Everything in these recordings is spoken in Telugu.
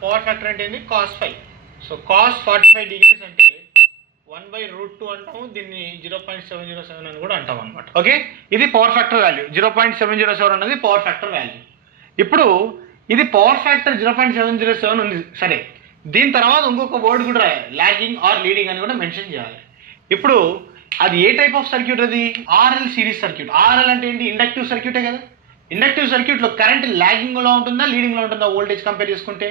పవర్ ఫ్యాక్టర్ అంటే ఏంది cos 5. సో cos 45 degrees అంటే 1/√2 అంటాము. దీన్ని 0.707 అని కూడా అంటాం అనమాట. ఓకే, ఇది పవర్ ఫ్యాక్టర్ వాల్యూ. 0.707 అనేది పవర్ ఫ్యాక్టర్ వాల్యూ. ఇప్పుడు ఇది పవర్ ఫ్యాక్టర్ 0.707 ఉంది, సరే. దీని తర్వాత ఇంకొక వర్డ్ కూడా రాయాలి, లాగింగ్ ఆర్ లీడింగ్ అని కూడా మెన్షన్ చేయాలి. ఇప్పుడు అది ఏ టైప్ ఆఫ్ సర్క్యూట్? అది ఆర్ఎల్ సిరీస్ సర్క్యూట్. ఆర్ఎల్ అంటే ఏంటి? ఇండక్టివ్ సర్క్యూటే కదా. ఇండక్టివ్ సర్క్యూట్లో కరెంట్ లాగింగ్లో ఉంటుందా లీడింగ్లో ఉంటుందా? వోల్టేజ్ కంపేర్ చేసుకుంటే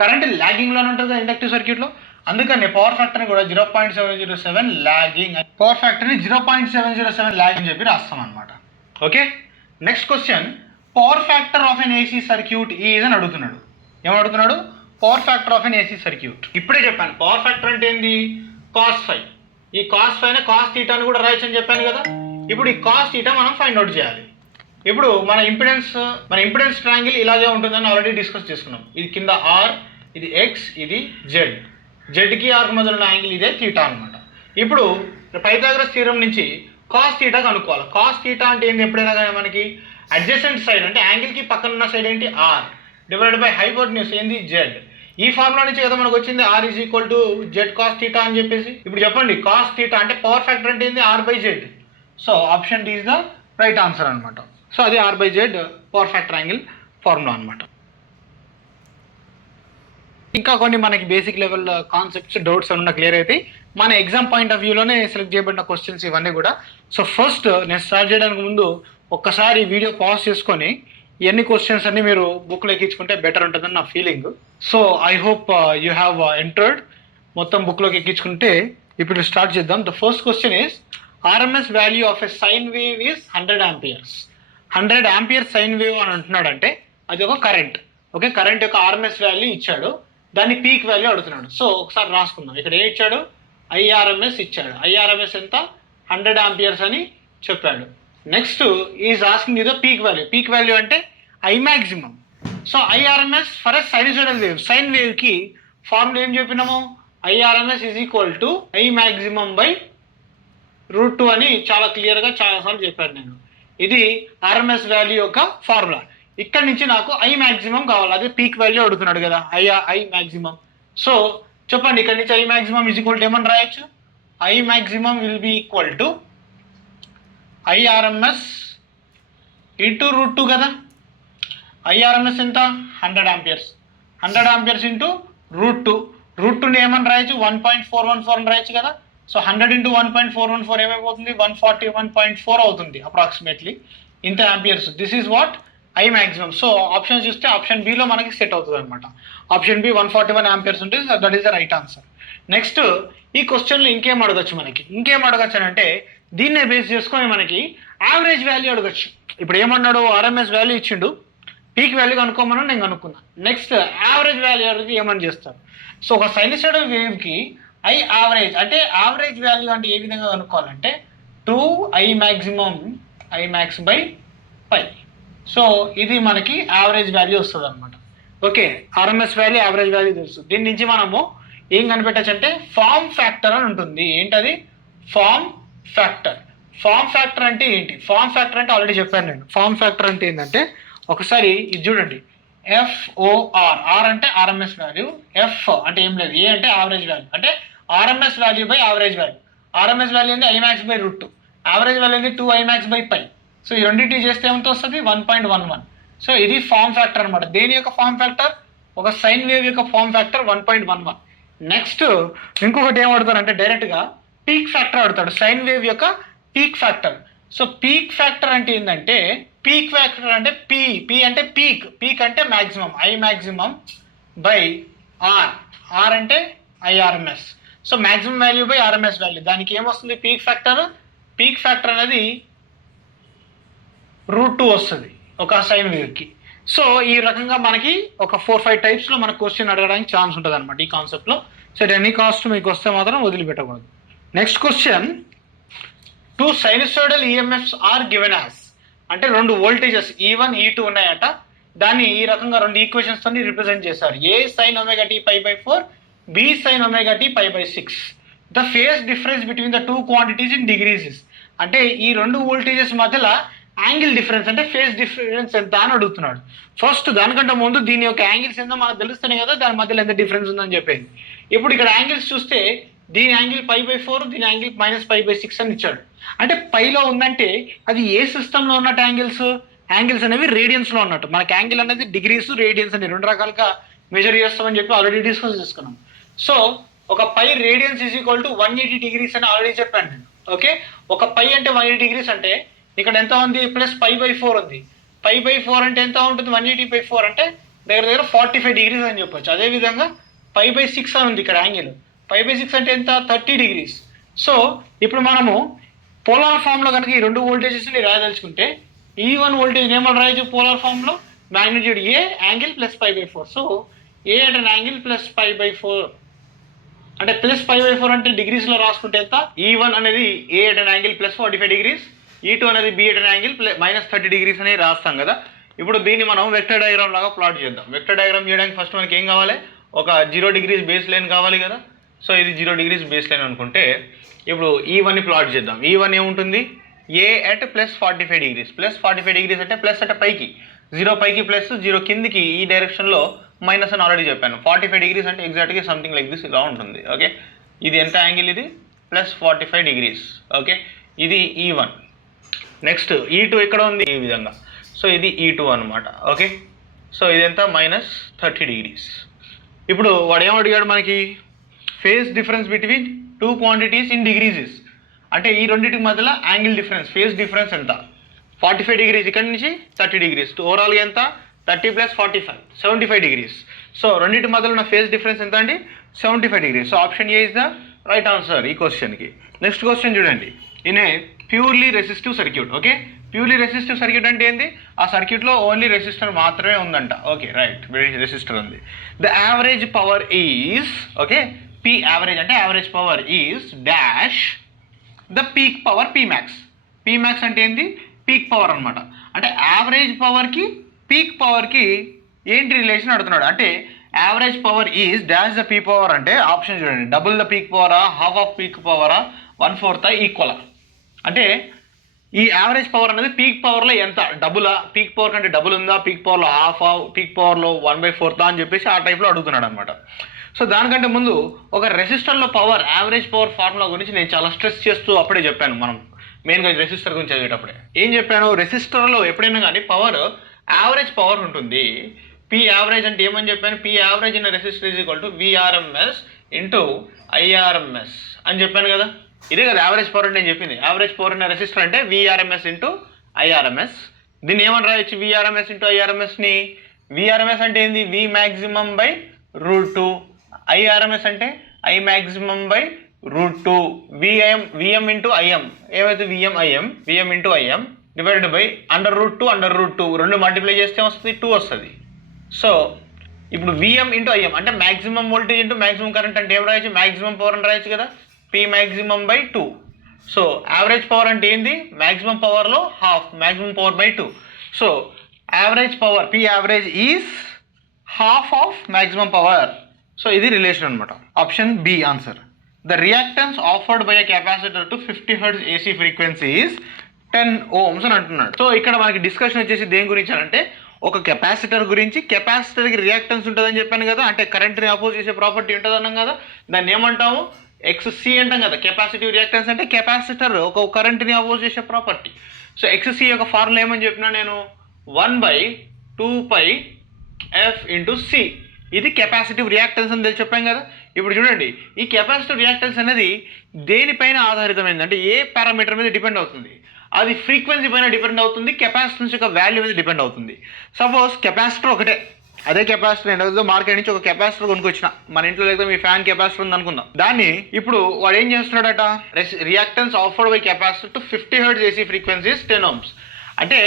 కరెంట్ లాగింగ్లోనే ఉంటుందా ఇండక్టివ్ సర్క్యూట్లో. అందుకని పవర్ ఫ్యాక్టర్ని కూడా 0.707 లాగింగ్, పవర్ ఫ్యాక్టర్ని 0.707 లాగ్ అని చెప్పి రాస్తాం అనమాట. Okay, next question, power factor of an AC circuit is అని అడుగుతున్నాడు. ఏమడుగుతున్నాడు? Power factor of an AC circuit. ఇప్పుడే చెప్పాను పవర్ ఫ్యాక్టర్ అంటే ఏంది? cos 5. ఈ cos 5 cos θ అని కూడా రాయొచ్చు అని చెప్పాను కదా. ఇప్పుడు ఈ cos θ మనం ఫైండ్ అవుట్ చేయాలి. ఇప్పుడు మన ఇంపిడెన్స్ ట్రయాంగిల్ ఇలాగే ఉంటుందని ఆల్రెడీ డిస్కస్ చేసుకున్నాం. ఇది కింద ఆర్, ఇది ఎక్స్, ఇది జెడ్. జెడ్కి ఆర్కి మధ్య ఉన్న యాంగిల్ ఇదే θ అనమాట. ఇప్పుడు పైథాగరస్ థీరం నుంచి cos θ కనుక్కోవాలి. cos θ అంటే ఏంది? ఎప్పుడైనా కానీ మనకి అడ్జసెంట్ సైడ్ అంటే యాంగిల్కి పక్కన ఉన్న సైడ్ ఏంటి? ఆర్ డివైడెడ్ బై హైపోటెన్యూస్ ఏంది? జెడ్. ఈ ఫార్ములా నుంచి కదా మనకు వచ్చింది R is equal to Z cos theta అని చెప్పేసి. ఇప్పుడు చెప్పండి, కాస్ థీటా అంటే పవర్ ఫ్యాక్టర్ అంటే ఏంది? R by Z. So option D is the right answer అనమాట. సో అది R by Z power factor angle formula అనమాట. ఇంకా కొన్ని మనకి బేసిక్ లెవెల్ కాన్సెప్ట్స్, డౌట్స్ ఏమన్నా క్లియర్ అయితే మన ఎగ్జామ్ పాయింట్ ఆఫ్ వ్యూలోనే సెలెక్ట్ చేయబడిన క్వశ్చన్స్ ఇవన్నీ కూడా. సో ఫస్ట్ నేను స్టార్ట్ చేయడానికి ముందు ఒక్కసారి వీడియో పాజ్ చేసుకొని ఇవన్నీ క్వశ్చన్స్ అన్ని మీరు బుక్లో ఎక్కించుకుంటే బెటర్ ఉంటుందని నా feeling. So I hope you have entered మొత్తం బుక్లోకి ఎక్కించుకుంటే. ఇప్పుడు స్టార్ట్ చేద్దాం. The first question is RMS value of a sine wave is 100 amperes. 100 amperes sine wave అని అంటున్నాడంటే అది ఒక కరెంట్. ఓకే, కరెంట్ యొక్క ఆర్ఎంఎస్ వాల్యూ ఇచ్చాడు, దాన్ని పీక్ వాల్యూ అడుగుతున్నాడు. సో ఒకసారి రాసుకుందాం. ఇక్కడ ఏం ఇచ్చాడు? ఐఆర్ఎంఎస్ ఇచ్చాడు. ఐఆర్ఎంఎస్ ఎంత? 100 amperes అని చెప్పాడు. Next is asking the peak value. Peak value అంటే I maximum. So IRMS for a sinusoidal wave. Sine వేవ్కి ఫార్ములా ఏం చెప్పినాము? IRMS is equal to I maximum by √2 అని చాలా క్లియర్గా చాలాసార్లు చెప్పాను నేను. ఇది ఆర్ఎంఎస్ వాల్యూ యొక్క ఫార్ములా. ఇక్కడ నుంచి నాకు ఐ మ్యాక్సిమం కావాలి, అదే పీక్ వాల్యూ అడుగుతున్నాడు కదా, ఐ మ్యాక్సిమం. సో చెప్పండి, ఇక్కడ నుంచి I maximum is equal to ఏమని రాయొచ్చు? I maximum will be equal to IRMS into √2 కదా. ఐఆర్ఎంఎస్ ఎంత? 100 amperes. 100 amperes into √2. √2ని ఏమని రాయొచ్చు? 1.414 అని రాయొచ్చు కదా. సో 100 ఇంటూ 1.414 ఏమైపోతుంది? 141.4 అవుతుంది అప్రాక్సిమేట్లీ. ఇంత amperes. This is what I maximum. So option చూస్తే ఆప్షన్ బిలో మనకి సెట్ అవుతుంది అనమాట. ఆప్షన్ బి 141 amperes ఉంటుంది. That is the right answer. Next ఈ క్వశ్చన్లో ఇంకేం అడగచ్చు మనకి? ఇంకేం అడగచ్చు అని అంటే దీన్నే బేస్ చేసుకొని మనకి యావరేజ్ వాల్యూ అడగచ్చు. ఇప్పుడు ఏమన్నాడు? ఆర్ఎంఎస్ వాల్యూ ఇచ్చిండు, పీక్ వాల్యూ కనుక్కోమని నేను కనుక్కున్నా. నెక్స్ట్ యావరేజ్ వాల్యూ అడిగితే ఏమని చేస్తారు? సో ఒక సైనసోయిడల్ వేవ్కి ఐ యావరేజ్ అంటే యావరేజ్ వాల్యూ అంటే ఏ విధంగా కనుక్కోవాలంటే 2 I max by pi. So ఇది మనకి యావరేజ్ వాల్యూ వస్తుంది అనమాట. Okay, RMS value, average value తెలుసు. దీని నుంచి మనము ఏం కనిపెట్టచ్చు అంటే ఫార్మ్ ఫ్యాక్టర్ అని ఉంటుంది. ఏంటది? Form factor. ఫార్మ్ ఫ్యాక్టర్ అంటే ఏంటి? ఫార్మ్ ఫ్యాక్టర్ అంటే ఆల్రెడీ చెప్పాను నేను. ఫార్మ్ ఫ్యాక్టర్ అంటే ఏంటంటే ఒకసారి ఇది చూడండి, FOR. ఆర్ అంటే ఆర్ఎంఎస్ వాల్యూ, ఎఫ్ అంటే ఏం లేదు, ఏ అంటే యావరేజ్ వాల్యూ. అంటే RMS value by average value. RMS value ఏంది? I max by √2. Average value ఏంది? 2 I max by pi. So ఈ రెండింటి చేస్తే ఏమంత వస్తుంది? 1.11. సో ఇది ఫార్మ్ ఫ్యాక్టర్ అనమాట. దేని యొక్క ఫార్మ్ ఫ్యాక్టర్? ఒక సైన్ వేవ్ యొక్క ఫార్మ్ ఫ్యాక్టర్ 1.11. నెక్స్ట్ ఇంకొకటి ఏం అడుగుతారంటే డైరెక్ట్గా పీక్ ఫ్యాక్టర్ అడుగుతాడు. సైన్ వేవ్ యొక్క peak factor. So peak factor అంటే ఏంటంటే, పీక్ ఫ్యాక్టర్ అంటే పీ అంటే పీక్ అంటే maximum, I maximum by R. R అంటే IRMS. So maximum value by RMS value. దానికి ఏమొస్తుంది? Peak factor. పీక్ ఫ్యాక్టర్ అనేది √2 వస్తుంది ఒక సైన్ వేవ్కి. సో ఈ రకంగా మనకి ఒక 4-5 టైప్స్లో మనకు క్వశ్చన్ అడగడానికి ఛాన్స్ ఉంటుంది అనమాట ఈ కాన్సెప్ట్లో. సో ఎనీ కాస్ట్ మీకు వస్తే మాత్రం వదిలిపెట్టకూడదు. Next question, 2 sinusoidal EMFs are given as. అంటే 2 వోల్టేజెస్ E1 E2 ఉన్నాయట. దాన్ని ఈ రకంగా 2 ఈక్వేషన్స్ తోని రిప్రజెంట్ చేశారు. A sin ωt π/4, B sin ωt π/6. The phase difference between the 2 quantities in degrees. అంటే ఈ 2 వోల్టేజెస్ మధ్యలో యాంగిల్ డిఫరెన్స్ అంటే ఫేస్ డిఫరెన్స్ ఎంత అని అడుగుతున్నాడు. ఫస్ట్ దానికంటే ముందు దీని యొక్క యాంగిల్స్ ఏందో మనకు తెలుస్తేనే కదా దాని మధ్యలో ఎంత డిఫరెన్స్ ఉందని చెప్పేది. ఇప్పుడు ఇక్కడ యాంగిల్స్ చూస్తే దీని యాంగిల్ π/4, దీని యాంగిల్ -π/6 అని ఇచ్చాడు. అంటే పైలో ఉందంటే అది ఏ సిస్టంలో ఉన్నట్టు యాంగిల్స్ అనేవి రేడియన్స్లో ఉన్నట్టు. మనకి యాంగిల్ అనేది డిగ్రీస్ రేడియన్స్ అని 2 రకాలుగా మెజర్ చేస్తామని చెప్పి ఆల్రెడీ డిస్కస్ చేసుకున్నాం. సో ఒక pi radians is equal to 180 degrees అని ఆల్రెడీ చెప్పాను నేను. ఓకే, ఒక పై అంటే 180 degrees అంటే ఇక్కడ ఎంత ఉంది ప్లస్ π/4 ఉంది. π/4 అంటే ఎంత ఉంటుంది 180/4 అంటే దగ్గర దగ్గర 45 degrees అని చెప్పొచ్చు. అదేవిధంగా π/6 అని ఉంది ఇక్కడ యాంగిల్. π/6 అంటే ఎంత 30 degrees. సో ఇప్పుడు మనము పోలార్ ఫామ్లో కనుక ఈ 2 వోల్టేజెస్ని రాయదలుచుకుంటే E1 వోల్టేజ్ ఏమని రాయొచ్చు పోలార్ ఫామ్లో మ్యాగ్నిట్యూడ్ ఏ యాంగిల్ ప్లస్ π/4. సో ఏ అంటే యాంగిల్ ప్లస్ π/4 అంటే ప్లస్ π/4 అంటే డిగ్రీస్లో రాసుకుంటే ఎంత E1 అనేది ఏ అంటే యాంగిల్ ప్లస్ 45 degrees, E2 అనేది బి అంటే యాంగిల్ -30 degrees అని రాస్తాం కదా. ఇప్పుడు దీన్ని మనం వెక్టర్ డయాగ్రామ్ లాగా ప్లాట్ చేద్దాం. వెక్టర్ డయాగ్రామ్ చేయడానికి ఫస్ట్ మనకి ఏం కావాలి, ఒక 0 degrees బేస్ లైన్ కావాలి కదా. సో ఇది 0 degrees బేస్ లైన్ అనుకుంటే ఇప్పుడు E1ని ప్లాట్ చేద్దాం. E1 ఏముంటుంది A at plus 45 degrees. Plus 45 degrees అంటే ప్లస్ అంటే పైకి 0 పైకి ప్లస్ 0 కిందికి ఈ డైరెక్షన్లో మైనస్ అని ఆల్రెడీ చెప్పాను. 45 degrees అంటే ఎగ్జాక్ట్గా సంథింగ్ లైక్ దిస్ ఇలా ఉంటుంది. ఓకే, ఇది ఎంత యాంగిల్ ఇది ప్లస్ 45 degrees. ఓకే, ఇది E1. నెక్స్ట్ E2 ఇక్కడ ఉంది ఈ విధంగా. సో ఇది E2 అనమాట. ఓకే, సో ఇది ఎంత -30 degrees. ఇప్పుడు వాడు ఏం అడిగాడు మనకి phase difference between 2 quantities in degrees. అంటే ఈ రెండింటికి మధ్యలో యాంగిల్ డిఫరెన్స్ ఫేస్ డిఫరెన్స్ ఎంత 45 degrees ఇక్కడ నుంచి 30 degrees. ఓవరాల్గా ఎంత 30 + 45 75 degrees. సో రెండింటి మధ్యలో ఉన్న ఫేస్ డిఫరెన్స్ ఎంత అండి 75 degrees. So option A is the right answer ఈ క్వశ్చన్కి. నెక్స్ట్ క్వశ్చన్ చూడండి, in a purely resistive circuit. Okay, purely resistive circuit అంటే ఏంటి, ఆ సర్క్యూట్లో ఓన్లీ రెసిస్టర్ మాత్రమే ఉందంట. ఓకే రైట్, రెసిస్టర్ ఉంది. The average power is okay P average అంటే average power is dash the peak power Pmax. Pmax అంటే ఏంటి పీక్ పవర్ అనమాట. అంటే యావరేజ్ పవర్కి పీక్ పవర్కి ఏంటి రిలేషన్ అడుగుతున్నాడు. అంటే average power is dash the peak power అంటే ఆప్షన్ చూడండి, డబుల్ ద పీక్ పవరా, హాఫ్ ఆఫ్ పీక్ పవరా, 1/4 ఈక్వల్. అంటే ఈ యావరేజ్ పవర్ అనేది పీక్ పవర్లో ఎంత డబులా, పీక్ పవర్ కంటే డబుల్ ఉందా, పీక్ పవర్లో హాఫ్, పీక్ పవర్లో 1/4 అని చెప్పేసి ఆ టైప్లో అడుగుతున్నాడు అనమాట. సో దానికంటే ముందు ఒక రెసిస్టర్లో పవర్ యావరేజ్ పవర్ ఫార్ములా గురించి నేను చాలా స్ట్రెస్ చేస్తూ అప్పుడే చెప్పాను. మనం మెయిన్గా రెసిస్టర్ గురించి చదివేటప్పుడే ఏం చెప్పాను, రెసిస్టర్లో ఎప్పుడైనా కానీ పవర్ యావరేజ్ పవర్ ఉంటుంది. పి యావరేజ్ అంటే ఏమని చెప్పాను, P average in resistor is equal to VRMS into IRMS అని చెప్పాను కదా. ఇదే కదా యావరేజ్ పవర్ అంటే నేను చెప్పింది. యావరేజ్ పవర్ ఇన్ రెసిస్టర్ అంటే VRMS ఇంటూ IRMS. దీన్ని ఏమని రాయొచ్చు VRMS ఇంటూ IRMSని. VRMS అంటే ఏంది V maximum బై √2, IRMS అంటే I maximum by √2, VM into IM ఏమైతే VM into IM divided by √2 రెండు మల్టిప్లై చేస్తే వస్తుంది 2 వస్తుంది. సో ఇప్పుడు VM ఇంటూ IM అంటే maximum voltage into maximum current అంటే ఏం రాయొచ్చు, మ్యాక్సిమం పవర్ అని రాయొచ్చు కదా, P maximum by 2. So average power అంటే ఏంది, మ్యాక్సిమం పవర్లో half, maximum power by 2. So average power P average is half of maximum power. So ఇది రిలేషన్ అనమాట. Option B answer. The reactance offered by a capacitor to 50 Hz AC frequency is 10 ohms అని అంటున్నాడు. సో ఇక్కడ మనకి డిస్కషన్ వచ్చేసి దేని గురించి అంటే ఒక కెపాసిటర్ గురించి. కెపాసిటర్కి రియాక్టెన్స్ ఉంటుందని చెప్పాను కదా, అంటే కరెంట్ని అపోజ్ చేసే ప్రాపర్టీ ఉంటుంది అన్నాం కదా, దాన్ని ఏమంటాము XC అంటాం కదా. కెపాసిటివ్ రియాక్టెన్స్ అంటే కెపాసిటర్ ఒక కరెంట్ని అపోజ్ చేసే ప్రాపర్టీ. సో XC యొక్క ఫార్ములా ఏమని చెప్పినా నేను 1/2πf × C. ఇది కెపాసిటివ్ రియాక్టెన్స్ అని తెలిసి చెప్పాం కదా. ఇప్పుడు చూడండి, ఈ కెపాసిటివ్ రియాక్టెన్స్ అనేది దేనిపైన ఆధారితమైంది అంటే ఏ పారామీటర్ మీద డిపెండ్ అవుతుంది, అది ఫ్రీక్వెన్సీ పైన డిపెండ్ అవుతుంది, కెపాసిటెన్స్ యొక్క వాల్యూ మీద డిపెండ్ అవుతుంది. సపోజ్ కెపాసిటర్ ఒకటే, అదే కెపాసిటర్ నేను మార్కెట్ నుంచి ఒక కెపాసిటర్ కొనుక్కొచ్చిన, మన ఇంట్లో లేదా మీ ఫ్యాన్ కెపాసిటర్ ఉంది అనుకుందాం. దాన్ని ఇప్పుడు వాడు ఏం చేస్తున్నాడట, reactance offered by capacitor to 50 Hz AC frequencies 10 ohms. అంటే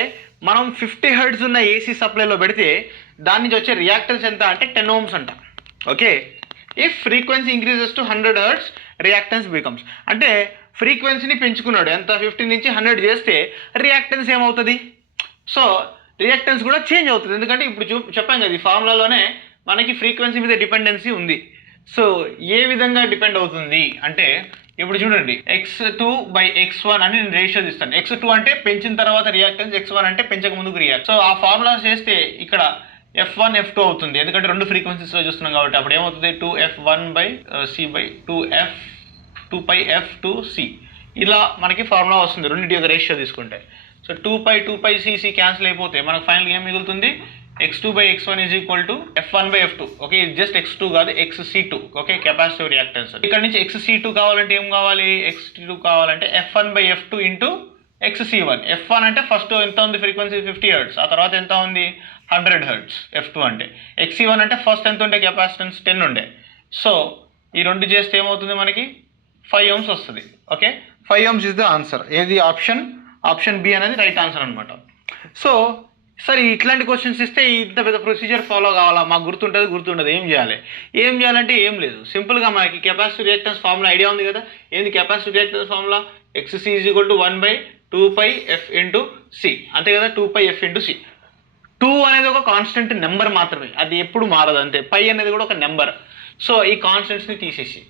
మనం 50 Hz ఉన్న AC సప్లైలో పెడితే దాని నుంచి వచ్చే రియాక్టెన్స్ ఎంత అంటే 10 ohms అంట. Okay, if frequency increases to 100 Hz reactance becomes. అంటే ఫ్రీక్వెన్సీని పెంచుకున్నాడు, ఎంత 50 నుంచి 100 చేస్తే రియాక్టెన్స్ ఏమవుతుంది, సో రియాక్టెన్స్ కూడా చేంజ్ అవుతుంది. ఎందుకంటే ఇప్పుడు చెప్పాం కదా ఈ ఫార్ములాలోనే మనకి ఫ్రీక్వెన్సీ మీద డిపెండెన్సీ ఉంది. సో ఏ విధంగా డిపెండ్ అవుతుంది అంటే ఇప్పుడు చూడండి x2/x1 అని నేను రేషియో తీస్తాను. x2 అంటే పెంచిన తర్వాత రియాక్టెన్స్, x1 అంటే పెంచక ముందుకు రియాక్ట్. సో ఆ ఫార్ములా చేస్తే ఇక్కడ F1 F2 అవుతుంది, ఎందుకంటే రెండు ఫ్రీక్వెన్సీస్లో చూస్తున్నాం కాబట్టి. అప్పుడు ఏమవుతుంది 2f1/c/2f2c ఇలా మనకి ఫార్ములా వస్తుంది రెండింటి యొక్క రేషియో తీసుకుంటే. సో 2π/cc క్యాన్సిల్ అయిపోతే మనకు ఫైనల్ ఏం మిగులుతుంది, x2/x1 is equal to f1/f2. Okay, ఇది జస్ట్ x2 కాదు, xc2. Okay, capacitive reactance. ఇక్కడ నుంచి xc2 కావాలంటే ఏం కావాలి, x2 కావాలంటే f1/f2 ఇంటూ xc1. f1 అంటే ఫస్ట్ ఎంత ఉంది ఫ్రీక్వెన్సీ 50 Hz, ఆ తర్వాత ఎంత ఉంది 100 Hz f2 అంటే. xc1 అంటే ఫస్ట్ ఎంత ఉండే కెపాసిటెన్స్ 10 ఉండే. సో ఈ రెండు చేస్తే ఏమవుతుంది మనకి 5 ohms వస్తుంది. Okay, 5 ohms is the answer. ఏది ఆప్షన్ బి అనేది రైట్ ఆన్సర్ అనమాట. సో సరే, ఇట్లాంటి క్వశ్చన్స్ ఇస్తే ఇంత పెద్ద ప్రొసీజర్ ఫాలో కావాలా, మాకు గుర్తుండదు ఏం చేయాలంటే ఏం లేదు, సింపుల్గా మనకి కెపాసిటివ్ రియాక్టెన్స్ ఫార్ములా ఐడియా ఉంది కదా. ఏంది capacitive reactance formula, xc is equal to 1/2πf into C, అంతే కదా, 2πf ఇంటూ సి. 2 అనేది ఒక కాన్స్టెంట్ నెంబర్ మాత్రమే, అది ఎప్పుడు మారదు అంతే. పై అనేది కూడా ఒక నెంబర్. సో ఈ కాన్స్టెంట్స్ని తీసేసి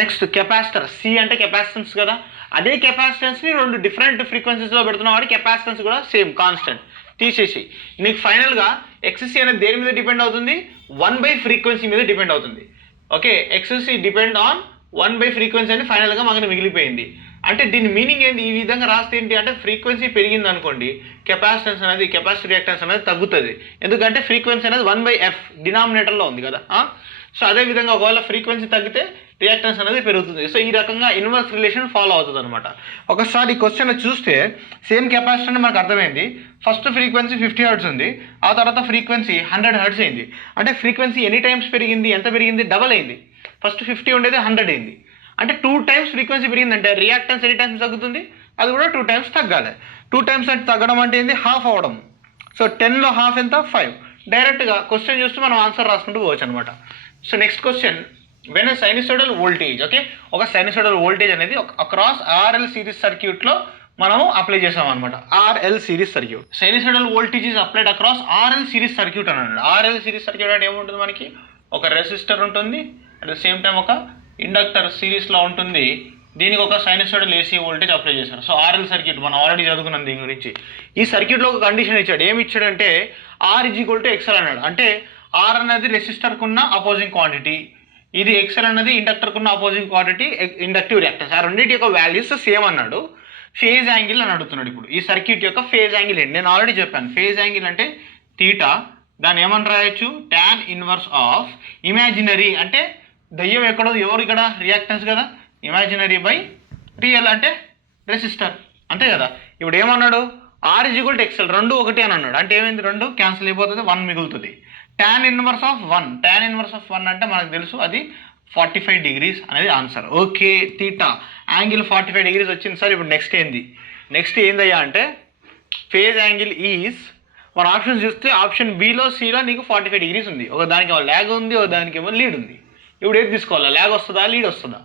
నెక్స్ట్ కెపాసిటర్, సి అంటే కెపాసిటెన్స్ కదా, అదే కెపాసిటెన్స్ని రెండు డిఫరెంట్ ఫ్రీక్వెన్సీస్లో పెడుతున్నాం కాబట్టి కెపాసిటెన్స్ కూడా సేమ్ కాన్స్టెంట్ తీసేసి నీకు ఫైనల్గా XC అనేది దేని మీద డిపెండ్ అవుతుంది, 1/ఫ్రీక్వెన్సీ మీద డిపెండ్ అవుతుంది. ఓకే, XC డిపెండ్ ఆన్ 1/ఫ్రీక్వెన్సీ అని ఫైనల్గా మనకు మిగిలిపోయింది. అంటే దీని మీనింగ్ ఏంది, ఈ విధంగా రాస్తే ఏంటి అంటే ఫ్రీక్వెన్సీ పెరిగింది అనుకోండి, కెపాసిటివ్ రియాక్టెన్స్ అనేది తగ్గుతుంది. ఎందుకంటే ఫ్రీక్వెన్సీ అనేది 1/f డినామినేటర్లో ఉంది కదా. సో అదేవిధంగా ఒకవేళ ఫ్రీక్వెన్సీ తగ్గితే రియాక్టెన్స్ అనేది పెరుగుతుంది. సో ఈ రకంగా ఇన్వర్స్ రిలేషన్ ఫాలో అవుతుంది అనమాట. ఒకసారి ఈ క్వశ్చన్ చూస్తే సేమ్ కెపాసిటర్ మనకు అర్థమైంది. ఫస్ట్ ఫ్రీక్వెన్సీ 50 Hz ఉంది, ఆ తర్వాత ఫ్రీక్వెన్సీ 100 Hz అయింది. అంటే ఫ్రీక్వెన్సీ ఎన్ని టైమ్స్ పెరిగింది, ఎంత పెరిగింది, డబల్ అయింది. ఫస్ట్ 50 ఉండేది 100 అయింది. అంటే 2 times ఫ్రీక్వెన్సీ పెరిగిందంటే రియాక్టెన్స్ ఎన్ని టైమ్స్ తగ్గుతుంది, అది కూడా 2 times తగ్గాలి. 2 times అంటే తగ్గడం అంటే ఏంది, హాఫ్ అవ్వడం. సో 10లో హాఫ్ ఎంత, 5. డైరెక్ట్గా క్వశ్చన్ చూస్తే మనం ఆన్సర్ రాసుకుంటూ పోవచ్చు అనమాట. So next question, when sinusoidal voltage, okay, ఒక సైనసోయిడల్ వోల్టేజ్ అనేది అక్రాస్ RL సిరీస్ సర్క్యూట్లో మనము అప్లై చేసాం అనమాట. RL series circuit, sinusoidal voltage is applied across RL series circuit అని అన్నాడు. RL సిరీస్ సర్క్యూట్ అంటే ఏముంటుంది, మనకి ఒక రెసిస్టర్ ఉంటుంది, అట్ ద సేమ్ టైం ఒక ఇండక్టర్ సిరీస్లో ఉంటుంది. దీనికి ఒక సైనసోయిడల్ AC వోల్టేజ్ అప్లై చేశారు. సో RL సర్క్యూట్ మనం ఆల్రెడీ చదువుకున్నాం దీని గురించి. ఈ సర్క్యూట్లో ఒక కండిషన్ ఇచ్చాడు, ఏమి ఇచ్చాడంటే R is equal to XL అన్నాడు. అంటే R అనేది రెసిస్టర్కు ఉన్న అపోజింగ్ క్వాంటిటీ, ఇది XL అనేది ఇండక్టర్కు ఉన్న అపోజింగ్ క్వాంటిటీ, ఇండక్టివ్ రియాక్టెన్స్. ఆ రెండింటి యొక్క వాల్యూస్ సేమ్ అన్నాడు. ఫేజ్ యాంగిల్ అని అడుగుతున్నాడు. ఇప్పుడు ఈ సర్క్యూట్ యొక్క ఫేజ్ యాంగిల్ ఏంటి, నేను ఆల్రెడీ చెప్పాను. ఫేజ్ యాంగిల్ అంటే తీటా, దాన్ని ఏమని రాయొచ్చు, tan ఇన్వర్స్ ఆఫ్ ఇమాజినరీ అంటే దయ్యం ఎక్కడో, ఎవరు ఇక్కడ రియాక్టెన్స్ కదా, ఇమాజినరీ బై రియల్ అంటే రెసిస్టర్, అంతే కదా. ఇప్పుడు ఏమన్నాడు, R is equal to XL, రెండు ఒకటి అని అన్నాడు. అంటే ఏమైంది, రెండు క్యాన్సిల్ అయిపోతుంది, 1 మిగులుతుంది. tan ఇన్వర్స్ ఆఫ్ 1 అంటే మనకు తెలుసు అది 45 degrees అనేది answer. Okay, theta angle 45 degrees వచ్చింది సార్. ఇప్పుడు నెక్స్ట్ ఏందయ్యా అంటే ఫేజ్ యాంగిల్ ఈజ్, మన ఆప్షన్ చూస్తే ఆప్షన్ బిలో సిలో నీకు 45 degrees ఉంది. ఒక దానికి ఏమో ల్యాగ్ ఉంది, ఒక దానికి ఏమో లీడ్ ఉంది. ఇప్పుడు ఏది తీసుకోవాలా, ల్యాగ్ వస్తుందా లీడ్ వస్తుందా,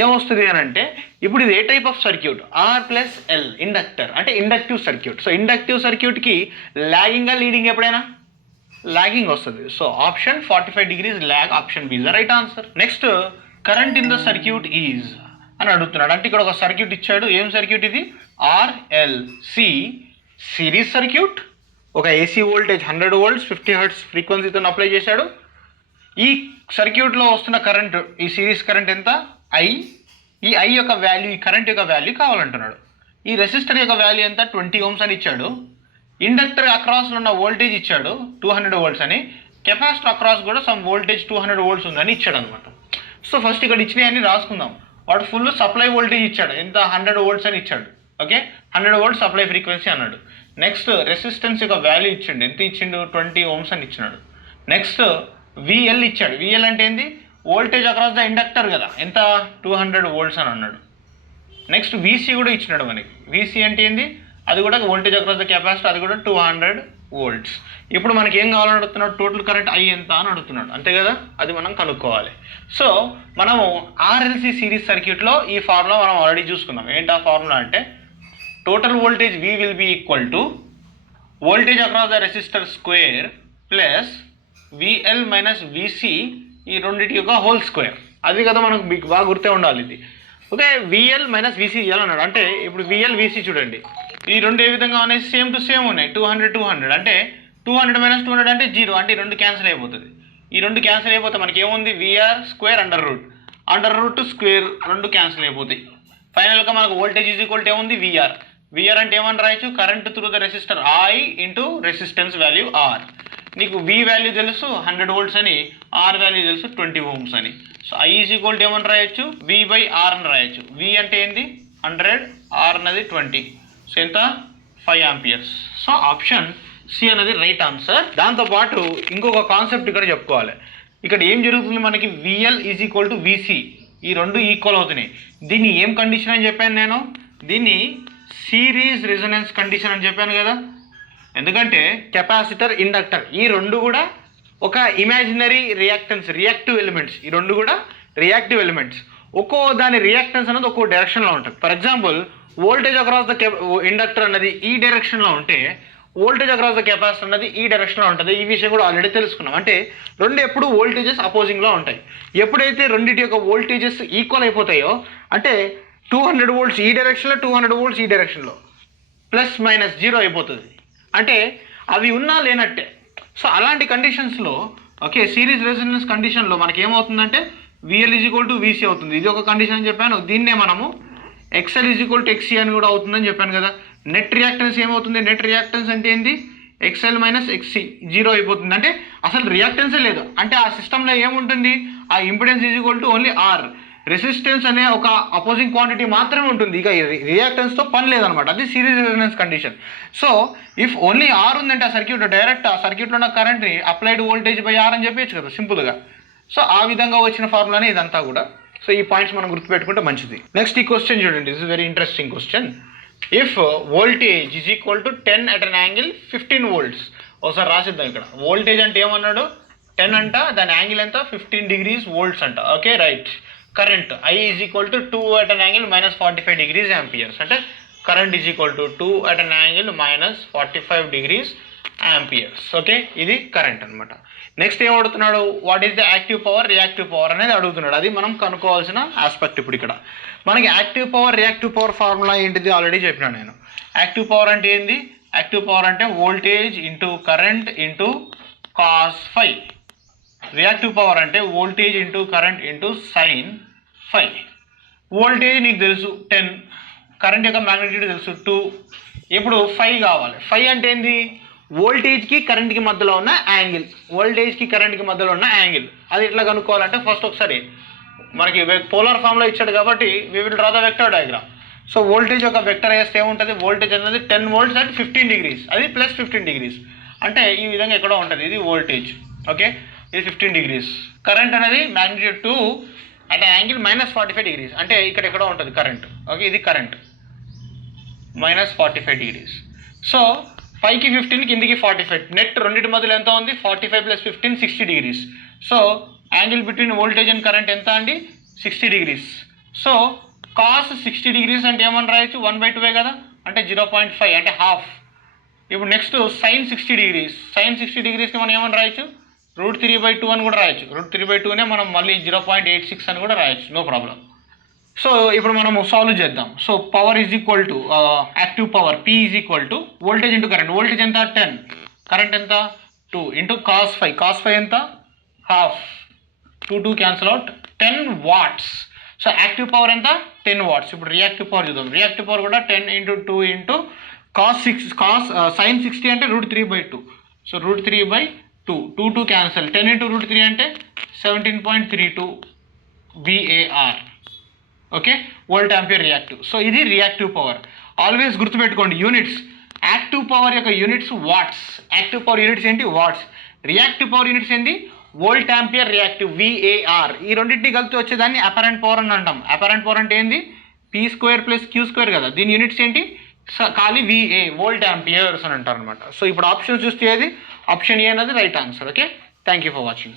ఏమొస్తుంది అని అంటే ఇప్పుడు ఇది ఏ type of circuit, R+L inductor అంటే ఇండక్టివ్ సర్క్యూట్. సో ఇండక్టివ్ సర్క్యూట్కి ల్యాగింగా లీడింగ్ ఎప్పుడైనా లాగింగ్ వస్తుంది. So option 45 degrees lag, option B is the right answer. Next, current in the circuit is అని అడుగుతున్నాడు. అంటే ఇక్కడ ఒక సర్క్యూట్ ఇచ్చాడు. ఏం సర్క్యూట్ ఇది, RLC సిరీస్ సర్క్యూట్. ఒక AC వోల్టేజ్ 100 volts 50 Hz ఫ్రీక్వెన్సీతో అప్లై చేశాడు. ఈ సర్క్యూట్లో వస్తున్న కరెంట్, ఈ సిరీస్ కరెంట్ ఎంత, I. ఈ I యొక్క వాల్యూ, ఈ కరెంట్ యొక్క వాల్యూ కావాలంటున్నాడు. ఈ రెసిస్టర్ యొక్క వాల్యూ ఎంత, 20 ohms అని ఇచ్చాడు. ఇండక్టర్ అక్రాస్లో ఉన్న వోల్టేజ్ ఇచ్చాడు 200 volts అని. కెపాసిటర్ అక్రాస్ కూడా సమ్ వోల్టేజ్ 200 volts ఉందని ఇచ్చాడు అనమాట. సో ఫస్ట్ ఇక్కడ ఇచ్చినవన్నీ రాసుకుందాం. వాడు ఫుల్ సప్లై వోల్టేజ్ ఇచ్చాడు, ఎంత 100 volts అని ఇచ్చాడు. ఓకే, 100 volts సప్లై ఫ్రీక్వెన్సీ అన్నాడు. నెక్స్ట్ రెసిస్టెన్స్ యొక్క వాల్యూ ఇచ్చిండు, ఎంత ఇచ్చిండు, 20 ohms అని ఇచ్చినాడు. నెక్స్ట్ VL ఇచ్చాడు. VL అంటే ఏంది, వోల్టేజ్ అక్రాస్ ద ఇండక్టర్ కదా, ఎంత 200 volts అని అన్నాడు. నెక్స్ట్ VC కూడా ఇచ్చినాడు మనకి. VC అంటే ఏంది, అది కూడా వోల్టేజ్ అక్రాస్ ద కెపాసిటర్, అది కూడా 200 volts. ఇప్పుడు మనకి ఏం కావాలని అడుగుతున్నాడు, టోటల్ కరెంట్ I ఎంత అని అడుగుతున్నాడు, అంతే కదా, అది మనం కనుక్కోవాలి. సో మనము RLC సిరీస్ సర్క్యూట్లో ఈ ఫార్ములా మనం ఆల్రెడీ చూసుకున్నాం. ఏంటి ఆ ఫార్ములా అంటే total voltage V will be equal to voltage across the resistor square plus VL minus VC, ఈ రెండింటి యొక్క హోల్ స్క్వేర్. అది కదా మనకు బాగా గుర్తే ఉండాలి ఇది. ఓకే, విఎల్ మైనస్ విసి చేయాలన్నాడు. అంటే ఇప్పుడు విఎల్ విసి చూడండి, ఈ రెండు ఏ విధంగా ఉన్నాయి, సేమ్ టు సేమ్ ఉన్నాయి. 200 అంటే 200 మైనస్ 200 అంటే 0, అంటే ఈ రెండు క్యాన్సిల్ అయిపోతుంది. ఈ రెండు క్యాన్సిల్ అయిపోతే మనకి ఏముంది, VR square under root square, రెండు క్యాన్సిల్ అయిపోతాయి. ఫైనల్గా మనకు వోల్టేజ్ ఈజ్ ఈక్వల్ టు ఏముంది, విఆర్ అంటే ఏమని రాయొచ్చు, current through the resistor I into resistance value R. నీకు వి వాల్యూ తెలుసు 100 volts అని, ఆర్ వాల్యూ తెలుసు 20 ohms అని. So I is equal to ఏమని రాయొచ్చు, వి బై ఆర్ అని రాయొచ్చు. వి అంటే ఏంది 100, ఆర్ అనేది 20, సో ఎంత 5 amperes. సో ఆప్షన్ సి అనేది రైట్ ఆన్సర్. దాంతోపాటు ఇంకొక కాన్సెప్ట్ ఇక్కడ చెప్పుకోవాలి. ఇక్కడ ఏం జరుగుతుంది, మనకి VL is equal to VC, ఈ రెండు ఈక్వల్ అవుతున్నాయి. దీన్ని ఏం కండిషన్ అని చెప్పాను నేను, దీన్ని సిరీస్ రెజొనెన్స్ కండిషన్ అని చెప్పాను కదా. ఎందుకంటే కెపాసిటర్, ఇండక్టర్ ఈ రెండు కూడా ఒక ఇమాజినరీ రియాక్టివ్ ఎలిమెంట్స్. ఈ రెండు కూడా రియాక్టివ్ ఎలిమెంట్స్. ఒక్కో దాని రియాక్టెన్స్ అనేది ఒక్కో డైరెక్షన్లో ఉంటుంది. For example voltage across the inductor అనేది ఈ డైరెక్షన్లో ఉంటే, వోల్టేజ్ అక్రాస్ ద కెపాసిటర్ అనేది ఈ డైరెక్షన్లో ఉంటుంది. ఈ విషయం కూడా ఆల్రెడీ తెలుసుకున్నాం. అంటే రెండు ఎప్పుడు వోల్టేజెస్ అపోజింగ్లో ఉంటాయి. ఎప్పుడైతే రెండింటి యొక్క వోల్టేజెస్ ఈక్వల్ అయిపోతాయో, అంటే 200 volts ఈ డైరెక్షన్లో, 200 volts ఈ డైరెక్షన్లో, ప్లస్ మైనస్ 0 అయిపోతుంది. అంటే అవి ఉన్నా లేనట్టే. సో అలాంటి కండిషన్స్లో ఓకే, సిరీస్ రెజొనెన్స్ కండిషన్లో మనకి ఏమవుతుందంటే VL is equal to VC అవుతుంది. ఇది ఒక కండిషన్ అని చెప్పాను. దీన్నే మనము ఎక్స్ఎల్ ఈజ్ ఈక్వల్ టు ఎక్సి అని కూడా అవుతుందని చెప్పాను కదా. నెట్ రియాక్టెన్స్ ఏమవుతుంది, నెట్ రియాక్టెన్స్ అంటే ఏంది, ఎక్స్ఎల్ మైనస్ ఎక్సి 0 అయిపోతుంది. అంటే అసలు రియాక్టెన్సే లేదు. అంటే ఆ సిస్టంలో ఏముంటుంది, ఆ impedance is equal to only R, resistance అనే ఒక అపోజింగ్ క్వాంటిటీ మాత్రమే ఉంటుంది. ఇక రియాక్టెన్స్తో పని లేదనమాట. అది series resonance condition. So if only R ఉందంటే ఆ సర్క్యూట్ డైరెక్ట్ ఆ సర్క్యూట్లో ఉన్న కరెంట్ని అప్లైడ్ వోల్టేజ్ బై ఆర్ అని చెప్పచ్చు కదా సింపుల్గా. సో ఆ విధంగా వచ్చిన ఫార్ములానే ఇదంతా కూడా. సో ఈ పాయింట్స్ మనం గుర్తుపెట్టుకుంటే మంచిది. నెక్స్ట్ ఈ క్వశ్చన్ చూడండి, this is very interesting question. If voltage is equal to 10 at an angle 15 volts. ఒకసారి రాసిద్దాం. ఇక్కడ వోల్టేజ్ అంటే ఏమన్నాడు, 10 అంట, దాని యాంగిల్ ఎంత 15 degrees volts అంట. Okay right. Current I is equal to 2 at an angle minus 45 degrees amperes. అంటే current is equal to 2 at an angle minus 45 degrees amperes. Okay, ఇది కరెంట్ అనమాట. నెక్స్ట్ ఏం అడుగుతున్నాడు, what is the active power, reactive power అనేది అడుగుతున్నాడు. అది మనం కనుక్కోవాల్సిన ఆస్పెక్ట్. ఇప్పుడు ఇక్కడ మనకి active power, reactive power formula ఏంటిది ఆల్రెడీ చెప్పినాను నేను. యాక్టివ్ పవర్ అంటే ఏంది, యాక్టివ్ పవర్ అంటే voltage into current into cos phi. Reactive power అంటే voltage into current into sine phi. Voltage నీకు తెలుసు 10, కరెంట్ యొక్క మ్యాగ్నిట్యూడ్ తెలుసు 2. ఇప్పుడు ఫై కావాలి. ఫై అంటే ఏంది, వోల్టేజ్కి కరెంట్కి మధ్యలో ఉన్న యాంగిల్. వోల్టేజ్కి కరెంట్కి మధ్యలో ఉన్న యాంగిల్ అది ఎట్లా కనుక్కోవాలంటే, ఫస్ట్ ఒకసారి మనకి పోలార్ ఫామ్లో ఇచ్చాడు కాబట్టి we will draw the vector diagram. So voltage ఒక వెక్టర్ వేస్తే ఏముంటుంది, వోల్టేజ్ అనేది 10 volts at 15 degrees, అది ప్లస్ 15 degrees. అంటే ఈ విధంగా ఎక్కడో ఉంటుంది. ఇది వోల్టేజ్. ఓకే, ఇది 15 degrees. కరెంట్ అనేది magnitude 2 at an angle minus 45 degrees. అంటే ఇక్కడ ఎక్కడో ఉంటుంది కరెంట్. ఓకే, ఇది కరెంట్ minus 45 degrees. సో పైకి 15, కిందికి 45. నెట్ రెండింటి మధ్యలో ఎంత ఉంది, 45 plus 15 60 degrees. So angle between voltage and current ఎంత అండి, 60 degrees. సో కాస్ 60 degrees అంటే ఏమని రాయొచ్చు, 1/2 కదా, అంటే 0.5 అంటే హాఫ్. ఇప్పుడు నెక్స్ట్ సైన్ 60 degrees. సైన్ 60 degreesని మనం ఏమని రాయొచ్చు, √3/2 అని కూడా రాయొచ్చు. √3/2నే మనం మళ్ళీ 0.86 అని కూడా రాయొచ్చు, నో ప్రాబ్లం. సో ఇప్పుడు మనము సాల్వ్ చేద్దాం. So power is equal to active power P is equal to voltage into current. Voltage ఎంత 10, కరెంట్ ఎంత 2 into cos phi. Cos phi ఎంత half, 2 cancel out, 10 watts. So active power ఎంత 10 watts. ఇప్పుడు రియాక్టివ్ పవర్ చూద్దాం. రియాక్టివ్ పవర్ కూడా 10 × 2 ఇంటూ కాస్ సైన్ 60 అంటే √3/2. సో √3/2, 2 క్యాన్సిల్, 10 × √3 అంటే 17.32 VAR. Okay, volt ampere reactive. So ఇది రియాక్టివ్ పవర్. ఆల్వేస్ గుర్తుపెట్టుకోండి యూనిట్స్. యాక్టివ్ పవర్ యొక్క units watts. Active power units ఏంటి, వాట్స్. రియాక్టివ్ పవర్ యూనిట్స్ ఏంటి, వోల్ట్ ఆంపియర్ రియాక్టివ్ VAR. ఈ రెండింటిని కలిపి వచ్చేదాన్ని అపరెంట్ పవర్ అని అంటాం. అపరెంట్ పవర్ అంటే ఏంది, P² + Q² కదా. దీని యూనిట్స్ ఏంటి, ఖాళీ VA, వోల్ట్ ఆంపియర్స్ అని అంటారు అనమాట. సో ఇప్పుడు ఆప్షన్ చూస్తే ఏది, ఆప్షన్ ఏ అనేది right answer. Okay, thank you for watching.